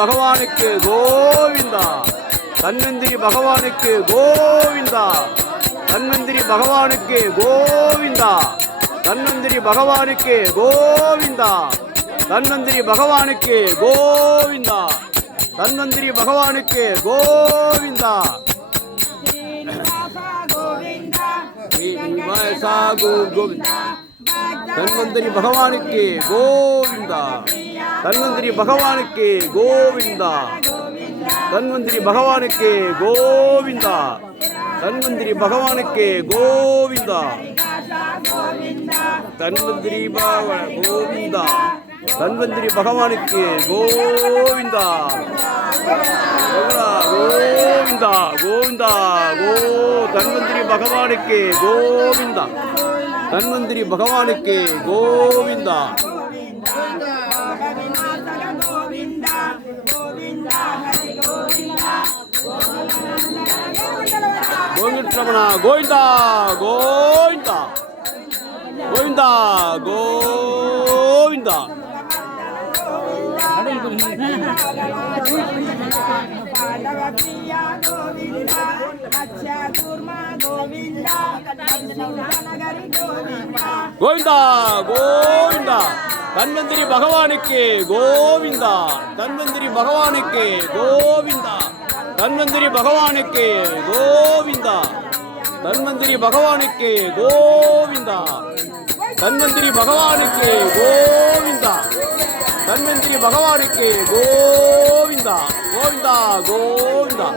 பகவானுக்கு கோவிந்தா. தன்வந்திரி பகவானுக்கு கோவிந்தா. தன்வந்திரி பகவானுக்கு கோவிந்தா. தன்வந்திரி பகவானுக்கு கோவிந்தா. தன்வந்திரி பகவானுக்கு கோவிந்தா. தன்வந்திரி பகவானுக்கு கோவிந்தா. ஸ்ரீனிவாசா கோவிந்தா. தன்வந்திரி பகவானுக்கு கோவிந்தா. தன்வந்திரி பகவானுக்கு கோவிந்தா. தன்வந்திரி பகவானுக்கு கோவிந்தா. தன்வந்திரி பகவானுக்கு கோவிந்தா. தன்வந்திரி கோவிந்தா. தன்வந்திரி பகவானுக்கு கோவிந்தா. கோவிந்தா கோவிந்தா கோ. தன்வந்திரி பகவானுக்கு கோவிந்தா. தன்வந்திரி பகவானுக்கு கோவிந்தா. கோவிந்தரமணா கோவிந்தா. கோவிந்தா கோவிந்தா கோவிந்தா. கோவிந்தா கோவிந்தா. தன்வந்திரி பகவானுக்கு கோவிந்தா. தன்வந்திரி பகவானுக்கு கோவிந்தா. தன்வந்திரி பகவானுக்கு கோவிந்தா. தன்வந்திரி பகவானுக்கு கோவிந்தா. தன்வந்திரி பகவானுக்கு கோவிந்தா. தன்வந்திரி பகவானுக்கு கோவிந்தா. கோவிந்தா கோவிந்தா.